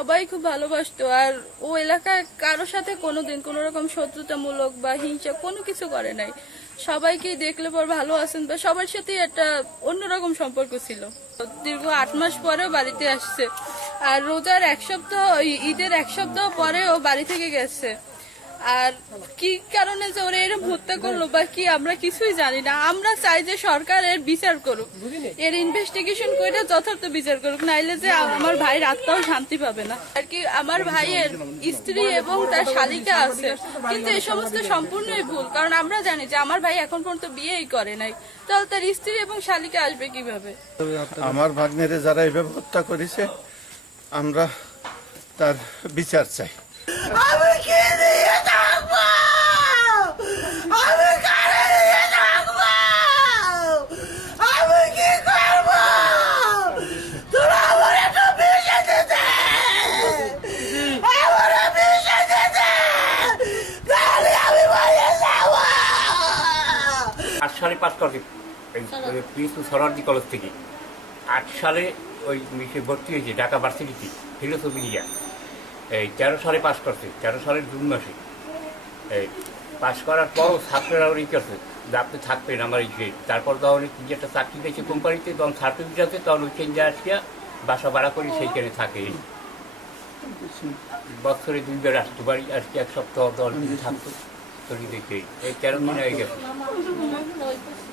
সবাই খুব ভালোবাসতো, আর ও এলাকায় কারোর সাথে কোনোদিন কোনো রকম শত্রুতামূলক বা হিংসা কোনো কিছু করে নাই। সবাইকেই দেখলে পর ভালো আছেন বা সবার সাথে একটা অন্যরকম সম্পর্ক ছিল। দীর্ঘ আট মাস পরেও বাড়িতে আসছে, আর রোজার এক সপ্তাহ ঈদের এক সপ্তাহ পরে ও বাড়ি থেকে গেছে। আর কি কারণে যে ওরা এরকম হত্যা করল বা কি, আমরা কিছুই জানি না। আমরা চাই যে সরকার এর বিচার করুক। এর ইনভেস্টিগেশন করে যথার্থ বিচার করুক, নাইলে যে আমার ভাইয়ের আত্মাও শান্তি পাবে না। আর কি, আমার ভাইয়ের স্ত্রী এবং তার শালিকা আছে। কিন্তু এই সমস্ত সম্পূর্ণই ভুল, কারণ আমরা জানি যে আমার ভাই এখন পর্যন্ত বিয়েই করে নাই। তাহলে তার স্ত্রী এবং শালিকা আসবে কীভাবে? আমার ভাগ্নেরে যারা এভাবে হত্যা করেছে, আমরা তার বিচার চাই আমি কি নিয়ে থাকব আমি কারে নিয়ে থাকব আমি কি করব তোরা আমার একটা বিষে দিতে আমার বিষে দিতে তাহলে আমি বাইরে যাব আট সালে পাস করে পিএসু সরার্জি কলেজ থেকে। আট সালে ওই সে ভর্তি হয়েছে ঢাকা ভার্সিটিতে ফিলোসফি নিয়ে। এই তেরো সালে পাস করছে তেরো সালের জুন মাসে। এই পাস করার পরও ছাত্ররা ওই করছে যে আপনি থাকবেন আমার এই তারপর তখন কি একটা চাকরি পেয়েছে কোম্পানিতে তখন সার্টিফিকেট আছে তখন ওই চেঞ্জে আসিয়া বাসা ভাড়া করে সেইখানে থাকে। বছরে দুইবার আসতে পারি আজকে এক সপ্তাহ দশ দিন থাকতো চলি দেখে এই তেরো দিন হয়ে গেছে। Thank you.